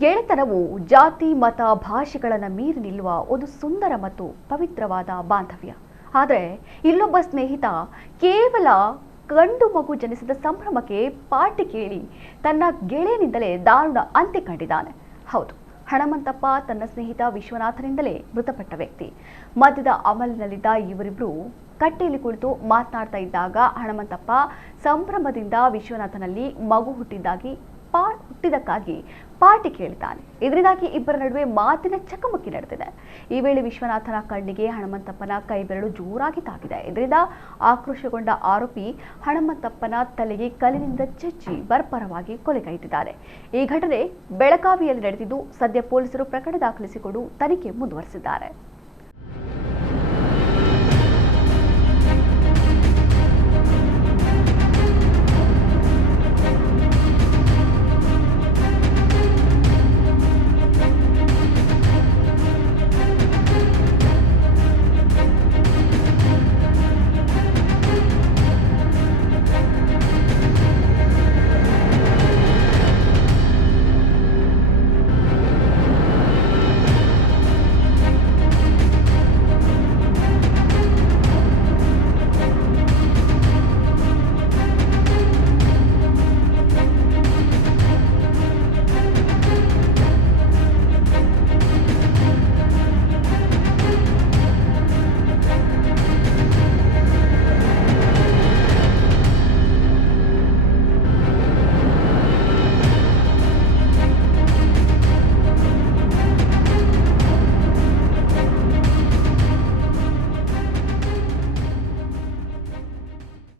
ಗೆಳೆತನವು ಜಾತಿ ಮತ ಭಾಷೆಗಳನ್ನು ಮೀರಿ ನಿಲ್ಲುವ ಒಂದು ಸುಂದರ ಮತ್ತು ಪವಿತ್ರವಾದ ಬಾಂಧವ್ಯ. ಆದರೆ ಇಲ್ಲೊಬ್ಬ ಸ್ನೇಹಿತ ಕೇವಲ ಗಂಡು ಮಗು ಜನಿಸಿದ ಸಂಭ್ರಮಕ್ಕೆ ಪಾರ್ಟಿ ಕೇಳಿ ತನ್ನ ಗೆಳೆಯನಿಂದಲೇ ದಾರುಣ ಅಂತ್ಯ ಕಂಡಿದ್ದಾನೆ. ಹೌದು, ಹಣಮಂತಪ್ಪ ತನ್ನ ಸ್ನೇಹಿತ ವಿಶ್ವನಾಥನಿಂದಲೇ ಮೃತಪಟ್ಟ ವ್ಯಕ್ತಿ. ಮದ್ಯದ ಅಮಲಿನಲ್ಲಿದ್ದ ಇವರಿಬ್ರು ಕಟ್ಟೆಯಲ್ಲಿ ಕುಳಿತು ಮಾತನಾಡ್ತಾ ಇದ್ದಾಗ ಹಣಮಂತಪ್ಪ ಸಂಭ್ರಮದಿಂದ ವಿಶ್ವನಾಥನಲ್ಲಿ ಮಗು ಹುಟ್ಟಿದ್ದಕ್ಕಾಗಿ ಪಾರ್ಟಿ ಕೇಳಿದ್ದಾನೆ. ಇದರಿಂದಾಗಿ ಇಬ್ಬರ ನಡುವೆ ಮಾತಿನ ಚಕಮಕಿ ನಡೆದಿದೆ. ಈ ವೇಳೆ ವಿಶ್ವನಾಥನ ಕಣ್ಣಿಗೆ ಹಣಮಂತಪ್ಪನ ಕೈಬೆರಳು ಜೋರಾಗಿ ತಾಗಿದೆ. ಇದರಿಂದ ಆಕ್ರೋಶಗೊಂಡ ಆರೋಪಿ ಹಣಮಂತಪ್ಪನ ತಲೆಗೆ ಕಲ್ಲಿನಿಂದ ಚಚ್ಚಿ ಬರ್ಬರವಾಗಿ ಕೊಲೆಗೈದಿದ್ದಾರೆ. ಈ ಘಟನೆ ಬೆಳಗಾವಿಯಲ್ಲಿ ನಡೆದಿದ್ದು, ಸದ್ಯ ಪೊಲೀಸರು ಪ್ರಕರಣ ದಾಖಲಿಸಿಕೊಂಡು ತನಿಖೆ ಮುಂದುವರೆಸಿದ್ದಾರೆ.